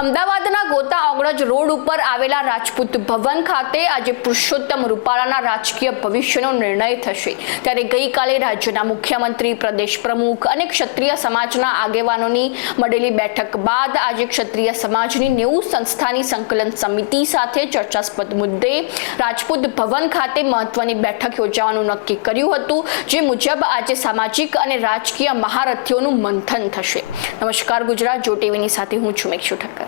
અમદાવાદના ગોતા ઓગણજ રોડ ઉપર આવેલા રાજપૂત ભવન ખાતે આજે પુરુષોત્તમ રૂપાલાના રાજકીય ભવિષ્યનો નિર્ણય થશે। ત્યારે ગઈકાલે રાજ્યના મુખ્યમંત્રી, પ્રદેશ પ્રમુખ અને ક્ષત્રિય સમાજના આગેવાનોની મળેલી બેઠક બાદ આજે ક્ષત્રિય સમાજની 90 સંસ્થાની સંકલન સમિતિ સાથે ચર્ચાસ્પદ મુદ્દે રાજપૂત ભવન ખાતે મહત્વની બેઠક યોજવાનું નક્કી કર્યું હતું, જે મુજબ આજે સામાજિક અને રાજકીય મહારથીઓનું મંથન થશે। નમસ્કાર, ગુજરાત જો ટીવીની સાથે હું છું મેક્ષુ ઠક્કર।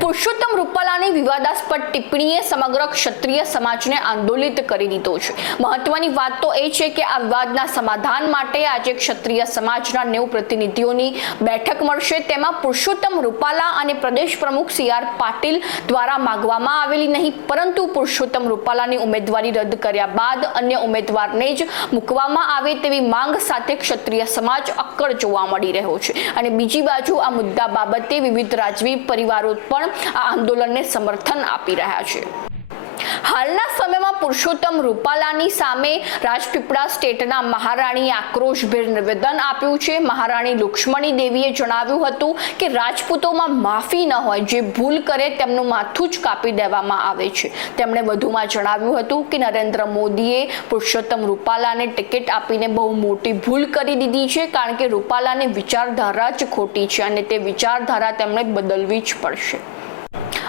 પુરુષોત્તમ રૂપાલાની વિવાદાસ્પદ ટિપ્પણીએ સમગ્ર ક્ષત્રિય સમાજને આંદોલિત કરી દીધો છે। મહત્વની વાત તો એ છે કે આ વિવાદના સમાધાન માટે આજે ક્ષત્રિય સમાજના 90 પ્રતિનિધિઓની બેઠક મળશે। તેમાં પુરુષોત્તમ રૂપાલા અને પ્રદેશ પ્રમુખ CR પાટીલ દ્વારા માંગવામાં આવેલી નહીં, પરંતુ પુરુષોત્તમ રૂપાલાની ઉમેદવારી રદ કર્યા બાદ અન્ય ઉમેદવારને જ મૂકવામાં આવે તેવી માંગ સાથે ક્ષત્રિય સમાજ અક્કડ જોવા મળી રહ્યો છે। અને બીજી બાજુ આ મુદ્દા બાબતે વિવિધ રાજવી પરિવારો પણ આ આંદોલનને સમર્થન આપી રહ્યા છે। હાલના સમયમાં પુરુષોત્તમ રૂપાલાની સામે રાજપીપળા સ્ટેટના મહારાણીએ આક્રોશભેર નિવેદન આપ્યું છે। મહારાણી લુક્ષ્મણી દેવીએ જણાવ્યું હતું કે રાજપૂતોમાં માફી ન હોય, જે ભૂલ કરે તેમનું માથું જ કાપી દેવામાં આવે છે। તેમણે વધુમાં જણાવ્યું હતું કે નરેન્દ્ર મોદીએ પુરુષોત્તમ રૂપાલાને ટિકિટ આપીને બહુ મોટી ભૂલ કરી દીધી છે, કારણ કે રૂપાલાની વિચારધારા જ ખોટી છે અને તે વિચારધારા તેમણે બદલવી જ પડશે।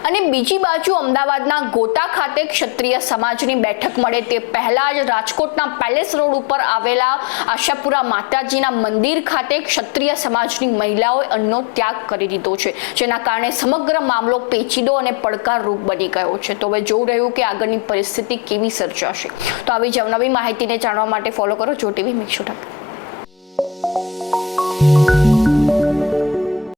અને બીજી બાજુ અમદાવાદના ગોતા ખાતે ક્ષત્રિય સમાજની બેઠક મળે તે પહેલા જ રાજકોટના પેલેસ રોડ ઉપર આવેલા આશાપુરા માતાજીના મંદિર ખાતે ક્ષત્રિય સમાજની મહિલાઓએ અન્નનો ત્યાગ કરી દીધો છે, જેના કારણે સમગ્ર મામલો પેચીદો અને પડકારરૂપ બની ગયો છે। તો હવે જોવું રહ્યું કે આગળની પરિસ્થિતિ કેવી સર્જાશે। તો આવી જ નવી માહિતીને જાણવા માટે ફોલો કરો જો ટીવી મેક્ષુ ઠક્કર।